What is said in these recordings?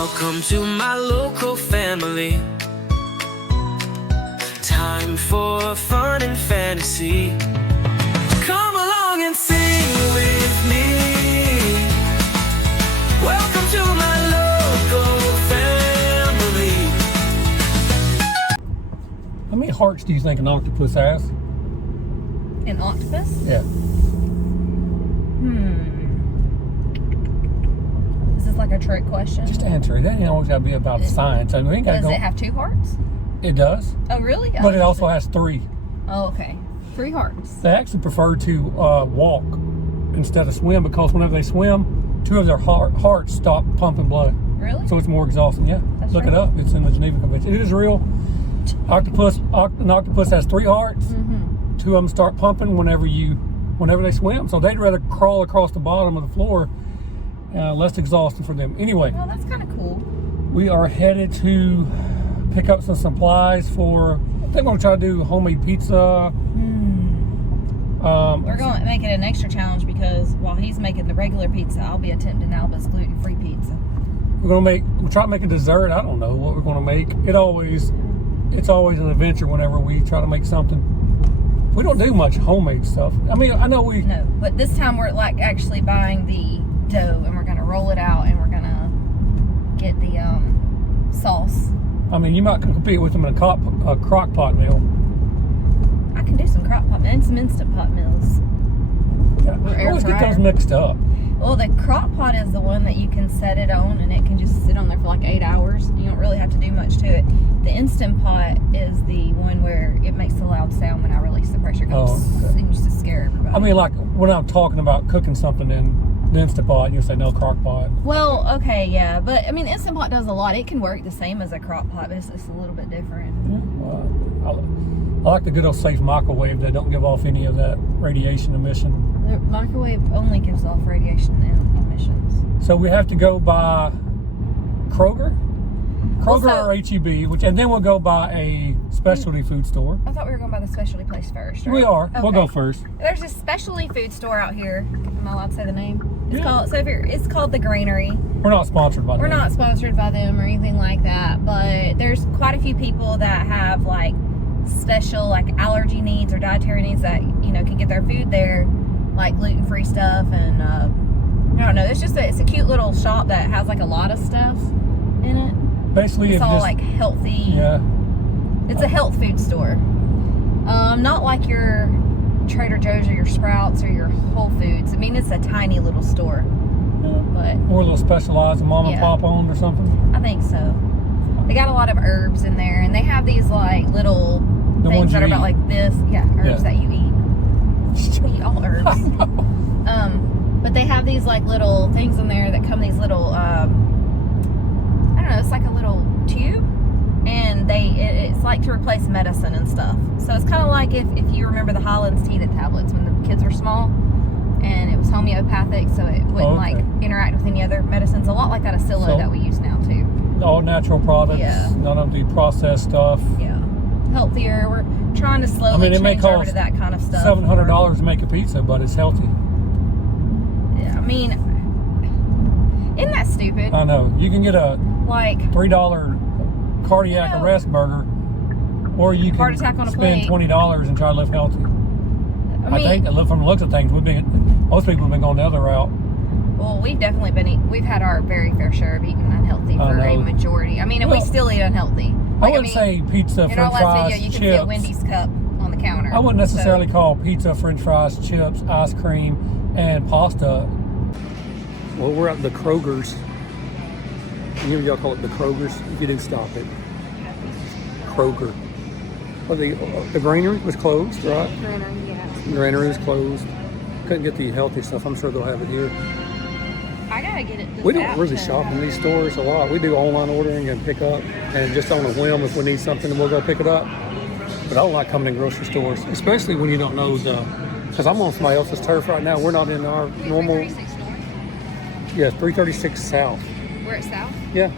Welcome to my local family. Time for fun and fantasy. Come along and sing with me. Welcome to my local family. How many hearts do you think an octopus has? An octopus? Yeah. Is this like a trick question? Just answer it. It ain't always got to be about science. I mean, we ain't gotta Does go. it have 2 hearts? It does. Oh, really? But it also has 3. Oh, okay. 3 hearts. They actually prefer to walk instead of swim because whenever they swim, 2 of their hearts stop pumping blood. Really? So it's more exhausting. Yeah. That's Look right. it up. It's in the Geneva Convention. It is real. An octopus has 3 hearts. 2 of them start pumping whenever they swim. So they'd rather crawl across the bottom of the floor. Less exhausting for them. Anyway, Well, that's kind of cool. we are headed to pick up some supplies for. I think we're gonna try to do homemade pizza. We're going to make it an extra challenge because while he's making the regular pizza, I'll be attempting Alba's gluten-free pizza. We'll try to make a dessert. I don't know what we're gonna make. It's always an adventure whenever we try to make something. We don't do much homemade stuff. I mean, I know we. No, but this time we're like actually buying the dough and we're going to roll it out and we're going to get the sauce. I mean, you might compete with them in a crock pot meal. I can do some crock pot and some instant pot meals. I always get those mixed up. Well, the crock pot is the one that you can set it on and it can just sit on there for like 8 hours. You don't really have to do much to it. The instant pot is the one where it makes a loud sound when I release the pressure. And just to scare everybody. I mean, like when I'm talking about cooking something in the Instant Pot, you say no crock pot. Well, okay, yeah, but I mean, Instant Pot does a lot. It can work the same as a crock pot, but it's a little bit different. I like the good old safe microwave that don't give off any of that radiation emission. The microwave only gives off radiation and emissions. So we have to go by Kroger or HEB, and then we'll go by a specialty food store. I thought we were going by the specialty place first, right? We are. Okay. We'll go first. There's a specialty food store out here. Am I allowed to say the name? It's Yeah. it's called The Granary. We're not sponsored by them. We're not sponsored by them or anything like that, but there's quite a few people that have like special like allergy needs or dietary needs that can get their food there, like gluten-free stuff and I don't know. It's a cute little shop that has like a lot of stuff in it. Basically, It's all like healthy. Yeah. It's a health food store. Not like your Trader Joe's or your Sprouts or your Whole Foods. I mean, it's a tiny little store. But More a little specialized mom and Yeah. pop owned or something. I think so. They got a lot of herbs in there, and they have these like little The things ones that you are about eat. like this. Yeah, herbs that you eat. You eat all herbs. But they have these like little things in there that come these little I don't know, it's like a little tube, and it's like to replace medicine and stuff. So it's kind of like if you remember the Highlands Teetit tablets when the kids were small, and it was homeopathic, so it wouldn't like interact with any other medicines. A lot like that Acilo that we use now too. All natural products. Yeah. None of the processed stuff. Yeah, healthier. We're trying to slowly it may change over cost to that kind of stuff. $700 to make a pizza, but it's healthy. Yeah, I mean, isn't that stupid? I know. You can get a Like $3 cardiac arrest burger, or you Heart can attack on a spend plate. $20 and try to live healthy. I mean, think from the looks of things, most people have been going the other route. well, we've definitely we've had our very fair share of eating unhealthy for a know. majority. I mean, and we Well, still eat unhealthy. I wouldn't say pizza, in our french last fries, video, you can chips. see a Wendy's cup on the counter. I wouldn't necessarily So, call pizza, french fries, chips, ice cream, and pasta. Well, we're at the Kroger's. Y'all call it the Kroger's. If you do, stop it. Kroger. Well, the granary was closed, right? The granary was closed. Couldn't get the healthy stuff. I'm sure they'll have it here. I gotta get it. We don't really shop in these stores a lot. We do online ordering and pick up, and just on a whim, if we need something, we'll go pick it up. But I don't like coming in grocery stores, especially when you don't know because I'm on somebody else's turf right now. We're not in our normal. 336 north. Yeah, 336 South. We're at south. Yeah,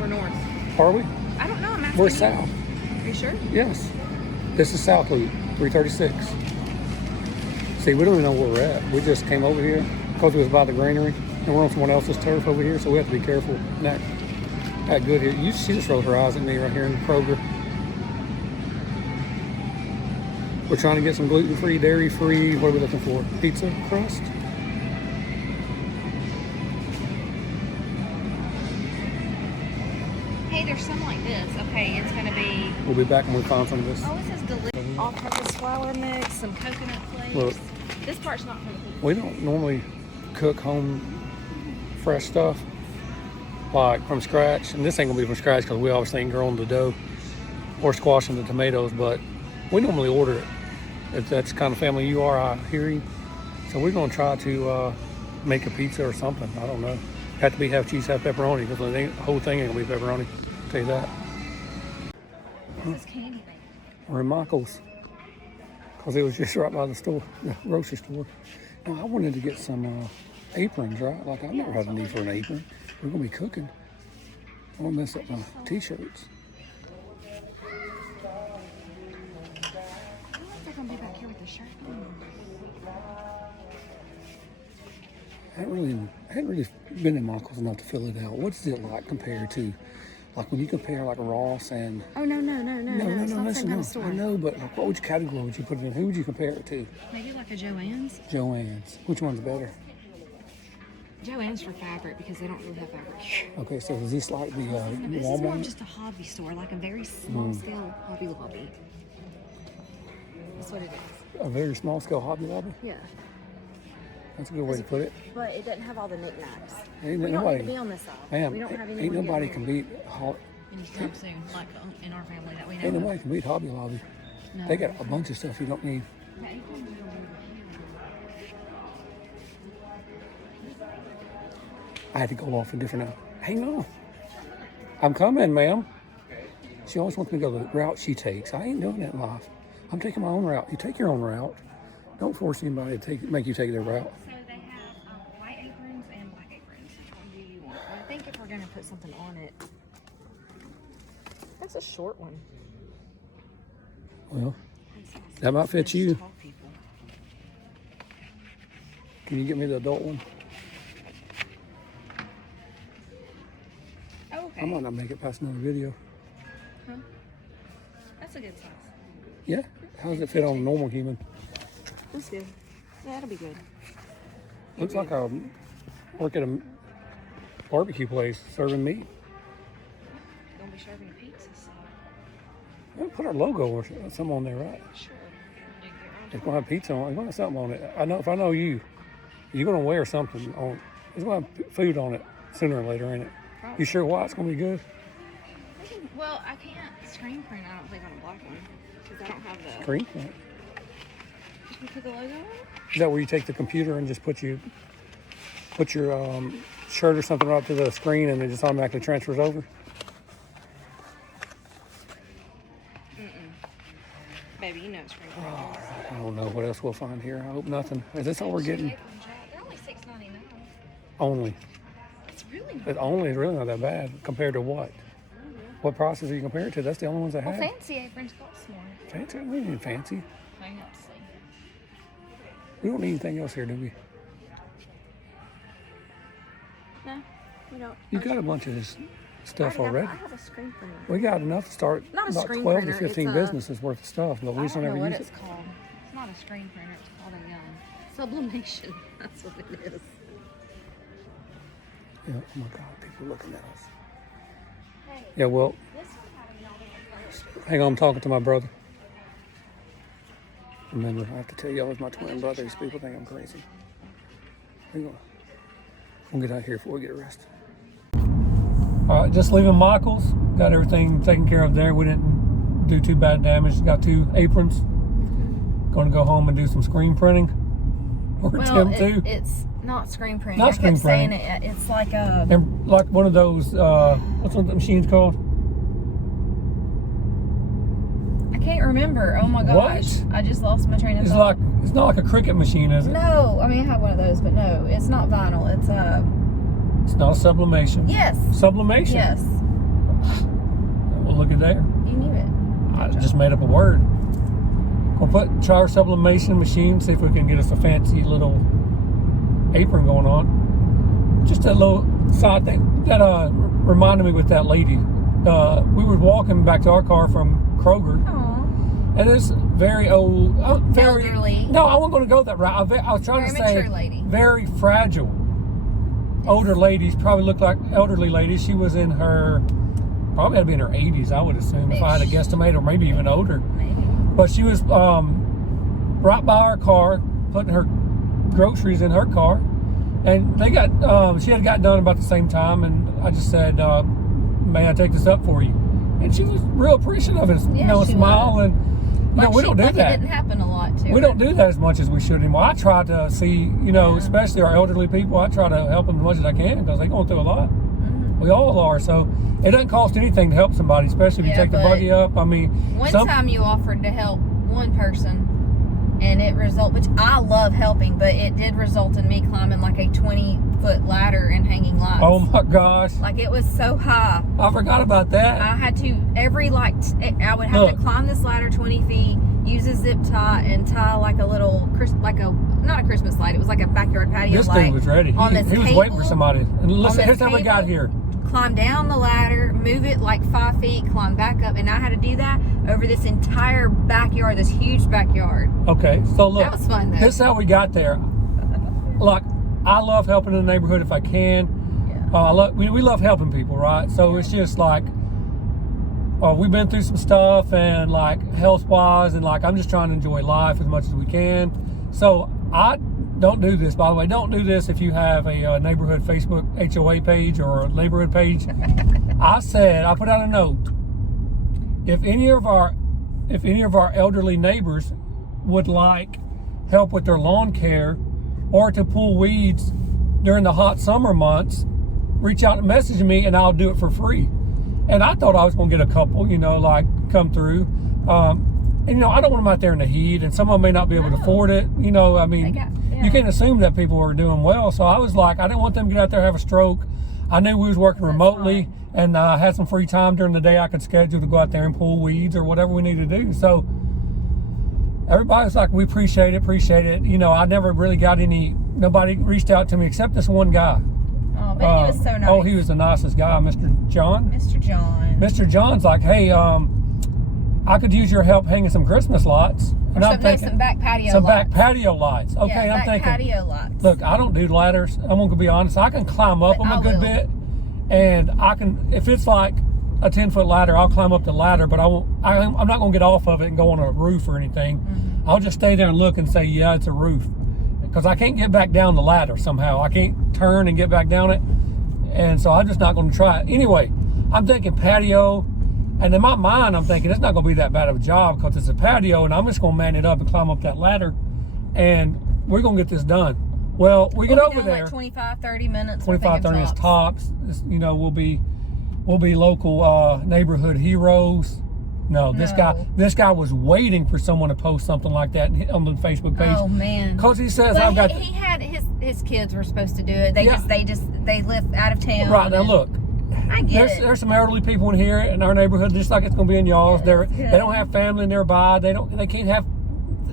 We're north. are we? I don't know. I'm asking. We're you. south. Are you sure? Yes. This is South Loop, 336. See, we don't even know where we're at. We just came over here because it was by the granary, and we're on someone else's turf over here, so we have to be careful. Now, Got good here. You see this roll her eyes at me right here in Kroger. We're trying to get some gluten-free, dairy-free. What are we looking for? Pizza crust? Hey, there's some like this. Okay, it's gonna be. We'll be back when we find some of this. Oh, it says delicious. All-purpose flour mix, some coconut flakes. Look. This part's not for the people. We don't normally cook home fresh stuff like from scratch, and this ain't gonna be from scratch because we obviously ain't growing the dough or squashing the tomatoes, but we normally order it. If that's the kind of family you are, I hear you. So we're gonna try to make a pizza or something. I don't know. Have to be half cheese, half pepperoni, because the whole thing ain't gonna be pepperoni. I'll tell you that. This is candy thing. We're in Michael's because it was just right by the store, the grocery store. Now, I wanted to get some aprons, right? Like I've never had a need for an apron. We're gonna be cooking. I won't mess up my t-shirts. They're gonna be back here with the shirt. I hadn't really been in Michael's enough to fill it out. What's it like compared to, like when you compare like a Ross and? Oh no! It's not the same kind of I store. know, but like, what category would you put it in? Who would you compare it to? Maybe like a Joann's. Joann's. Which one's better? Joann's for fabric because they don't really have fabric here. Okay, so is this like the This is more Walmart? just a hobby store, like a very small scale Hobby Lobby. That's what it is. A very small scale Hobby Lobby. Yeah. That's a good way to put it. But it doesn't have all the knickknacks. Ain't We don't nobody, need to be on this side. ma'am, We don't have ain't anyone nobody here. can beat Anytime soon, like in our family that we know. ain't of. nobody can beat Hobby Lobby. No. They got a bunch of stuff you don't need. I had to go off a different. Hang on, I'm coming, ma'am. She always wants me to go the route she takes. I ain't doing that in life. I'm taking my own route. You take your own route. Don't force anybody to make you take their route. So they have white aprons and black aprons. Which one do you want? I think if we're going to put something on it. That's a short one. Well, that might fit you. Can you get me the adult one? Oh, okay. I might not make it past another video. Huh? That's a good size. Yeah? How does it fit on a normal human? That's good. Yeah, that'll be good. Looks like I work at a barbecue place serving meat. Gonna be serving pizza, so We'll put our logo or something on there, right? sure. It's gonna have pizza on it. It's gonna have something on it. I know if I know you, you're gonna wear something on. It's gonna have food on it sooner or later, ain't it? You sure why it's gonna be good? Well, I can't screen print, I don't think, on a black one. Because I don't have the... Green print. Can you put the logo on it? Is that where you take the computer and just put your shirt or something right to the screen and it just automatically transfers over? Baby, you know it's screen print. I don't know what else we'll find here. I hope nothing. Is this all we're getting? They're only $6.99. Only. It's really not. It only is really not that bad compared to what? What prices are you comparing it to? That's the only ones I Well, have. fancy aprons cost more. Fancy? We don't need fancy. Fancy. We don't need anything else here, do we? No, we don't. You got a bunch of this stuff I already. have a screen printer. We got enough to start Not a about screen 12 printer, to 15 it's a- businesses worth of stuff, but we I just don't don't know ever what use it's it. called. It's not a screen printer. It's called a sublimation. That's what it is. Yeah, oh my God, people are looking at us. Hey, Yeah, well, this one had all different colors. hang on, I'm talking to my brother. Remember, I have to tell y'all, it's my twin brother. These people think I'm crazy. We'll get out of here before we get arrested. All right, just leaving Michael's. Got everything taken care of there. We didn't do too bad damage. Got 2 aprons. Going to go home and do some screen printing. Or attempt to. It's not screen printing. Not I kept screen printing. saying it. It's like a... And like one of those, what's one of the machines called? I can't remember. Oh my gosh. What? I just lost my train of It's thought. it's not like a Cricut machine, is it? No, I mean, I have one of those, but no, it's not vinyl. It's It's not sublimation. yes. Sublimation? Yes. Well, look at there. You knew it. I just made up a word. We'll try our sublimation machine, see if we can get us a fancy little apron going on. Just a little side thing. That reminded me with that lady. We were walking back to our car from Kroger. Aw. And this very old, very Elderly. No, I wasn't going to go that route. I was trying Very to say mature lady. very fragile. Older ladies probably look like elderly ladies. She was in her, probably had to be in her 80s, I would assume, if I had to guesstimate, or maybe even older. Maybe. But she was right by our car, putting her groceries in her car, and they got she had got done about the same time, and I just said, "May I take this up for you?" And she was real appreciative, and she smile, was. and we don't do that. It didn't happen a lot too. We don't do that as much as we should anymore. I try to see, especially our elderly people, I try to help them as much as I can because they're going through a lot. Mm-hmm. We all are. So it doesn't cost anything to help somebody, especially if you take the buggy up. I mean, one time you offered to help one person, and it which I love helping, but it did result in me climbing like a 20-foot ladder and hanging lights. Oh my gosh. Like it was so high. I forgot about that. I had to, I would have to climb this ladder 20 feet, use a zip tie, and tie like a little, not a Christmas light, it was like a backyard patio this light. dude was ready. He was waiting for somebody. And listen, here's how we got here. Climb down the ladder, move it like 5 feet, climb back up, and I had to do that over this entire backyard, this huge backyard. Okay, so look, that was fun though. This is how we got there. Look, I love helping in the neighborhood if I can. Yeah. We love helping people, right? So it's just like, we've been through some stuff, and like health-wise, and like I'm just trying to enjoy life as much as we can. So I don't do this, by the way. Don't do this if you have a neighborhood Facebook HOA page or a neighborhood page. I put out a note. If any of our elderly neighbors would like help with their lawn care or to pull weeds during the hot summer months, reach out and message me, and I'll do it for free. And I thought I was going to get a couple, come through. And I don't want them out there in the heat, and some of them may not be able to afford it. I mean, you can't assume that people are doing well. So I was like, I didn't want them to get out there and have a stroke. I knew we was working remotely, and I had some free time during the day I could schedule to go out there and pull weeds or whatever we need to do. So everybody was like, we appreciate it. I never really got nobody reached out to me except this one guy. Oh, but he was so nice. Oh, he was the nicest guy, Mr. John. Mr. John's like, hey, I could use your help hanging some Christmas lights. And I'm thinking, some back patio lights. Some back patio lights. Okay, yeah, I'm thinking, patio lights. Look, I don't do ladders. I'm going to be honest. I can climb up them a good bit. And I can, if it's like a 10-foot ladder, I'll climb up the ladder, but I'm not going to get off of it and go on a roof or anything. Mm-hmm. I'll just stay there and look and say, yeah, it's a roof. Because I can't get back down the ladder somehow. I can't turn and get back down it. And so I'm just not going to try it. Anyway, I'm thinking patio. And in my mind, I'm thinking it's not going to be that bad of a job because it's a patio, and I'm just going to man it up and climb up that ladder, and we're going to get this done. Well, we get over there. Like 25, 30 minutes. 25, 30 minutes tops. We'll be local neighborhood heroes. No, this guy was waiting for someone to post something like that on the Facebook page. Oh man! Because he says he had his kids were supposed to do it. They live out of town. Right now, look. I get it. There's some elderly people in here in our neighborhood, just like it's going to be in y'all's. They don't have family nearby. They can't have,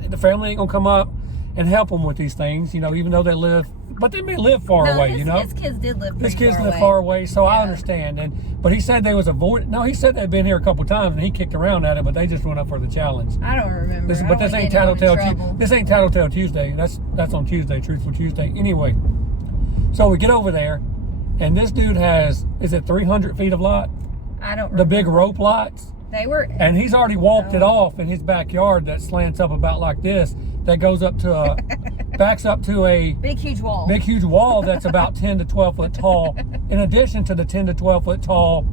the family ain't going to come up and help them with these things, even though they live, but they may live far away, His kids did live His kids live far away, so I understand. But he said they was he said they'd been here a couple times, and he kicked around at it, but they just went up for the challenge. I don't remember. But this ain't Tattletale Tuesday. That's on Tuesday, Truthful Tuesday. Anyway, so we get over there, and this dude has, is it 300 feet of light? I don't remember. The big rope lights. They were. And he's already walked it off in his backyard that slants up about like this, that goes up to a, backs up to a big huge wall that's about 10 to 12 foot tall, in addition to the 10 to 12 foot tall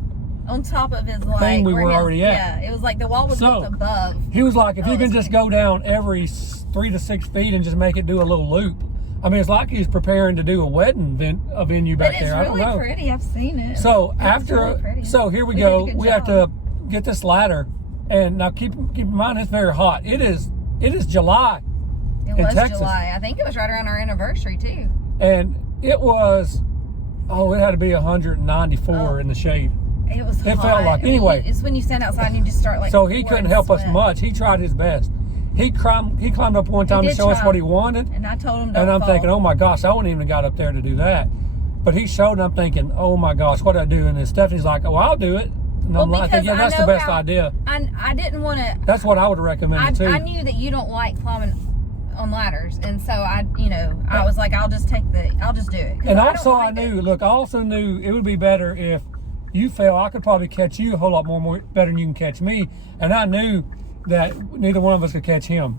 on top of his thing we were already at. Yeah, it was like the wall was built above. He was like, if you can just go down every 3 to 6 feet and just make it do a little loop. I mean, it's like he's preparing to do a wedding venue back there. I don't know. It's really pretty. I've seen it. So here we go. We have to get this ladder, and now keep in mind it's very hot. It is July. It was Texas. July. I think it was right around our anniversary too. And it was, it had to be 194 in the shade. It was hot. It felt like, anyway. It's when you stand outside and you just start like. So he couldn't help us much. He tried his best. He climbed up one time to show us what he wanted. And I told him and I'm thinking, oh my gosh, I wouldn't even got up there to do that. But he showed, and I'm thinking, oh my gosh, what do I do? And then Stephanie's like, oh, I'll do it. And I'm like, yeah, that's the best idea. I didn't want to. That's what I would recommend too. I knew that you don't like climbing on ladders, and so I was like, I'll just do it. And also I also knew it would be better if you fell. I could probably catch you a whole lot more better than you can catch me. And I knew that neither one of us could catch him.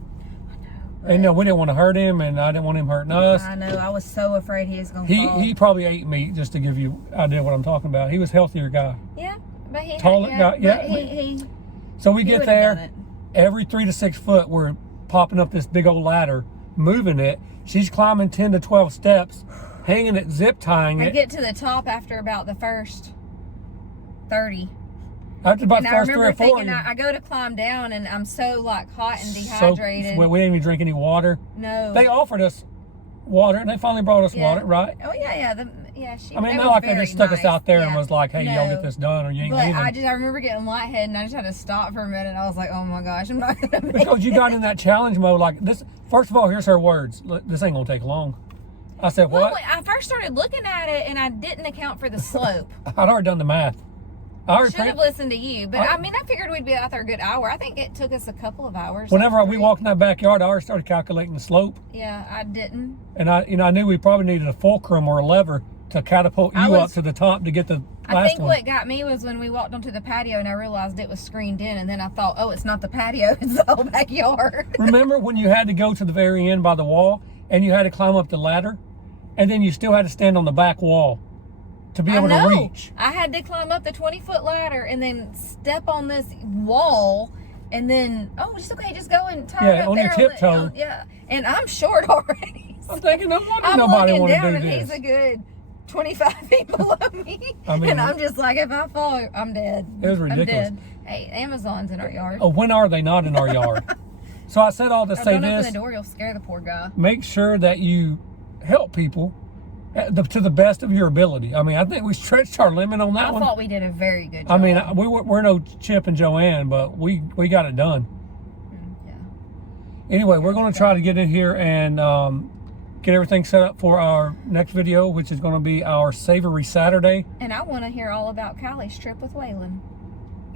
And we didn't want to hurt him, and I didn't want him hurting us. I know. I was so afraid he was going to fall. He probably ate meat, just to give you an idea what I'm talking about. He was a healthier guy. Yeah, but he taller guy. Yeah. He so we get there. Every 3 to 6 foot, we're popping up this big old ladder, moving it. She's climbing 10 to 12 steps, hanging it, zip tying it. I get to the top after about the first 30. After about the first 3 or 4. Thinking, I go to climb down, and I'm so like hot and dehydrated. So we didn't even drink any water. No. They offered us water, and they finally brought us water, right? Oh yeah. I mean, not like they just stuck us out there and was like, "Hey, y'all get this done, or you ain't leaving." But I remember getting lightheaded, and I just had to stop for a minute. I was like, "Oh my gosh, I'm not gonna make because you got in that challenge mode like this. First of all, here's her words. This ain't gonna take long. I said, "What?" Well, I first started looking at it, and I didn't account for the slope. I'd already done the math. I should have listened to you, but I figured we'd be out there a good hour. I think it took us a couple of hours. Whenever we walked in that backyard, I already started calculating the slope. Yeah, I didn't. And I knew we probably needed a fulcrum or a lever to catapult you up to the top to get the last one. I think what got me was when we walked onto the patio and I realized it was screened in, and then I thought, oh, it's not the patio, it's the whole backyard. Remember when you had to go to the very end by the wall and you had to climb up the ladder, and then you still had to stand on the back wall to be able to reach? I had to climb up the 20-foot ladder and then step on this wall, and then just go and tie up on there your tiptoe. And I'm short already. I'm thinking, no wonder nobody want to do this. He's a good 25 feet below me, and I'm just like, if I fall, I'm dead. It was ridiculous. I'm dead. Hey, Amazon's in our yard. Oh, when are they not in our yard? So I said all to say don't this. Open the door, you'll scare the poor guy. Make sure that you help people to the best of your ability. I mean, I think we stretched our limit on that one. I thought we did a very good job. I mean, we're no Chip and Joanne, but we got it done. Yeah. Anyway, we're going to try to get in here and get everything set up for our next video, which is going to be our Savory Saturday. And I want to hear all about Callie's trip with Waylon.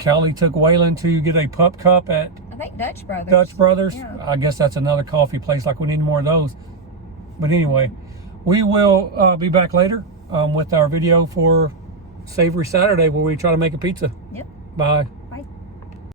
Callie took Waylon to get a pup cup at, I think, Dutch Brothers. Dutch Brothers. Yeah. I guess that's another coffee place. Like, we need more of those. But anyway, we will be back later with our video for Savory Saturday, where we try to make a pizza. Yep. Bye.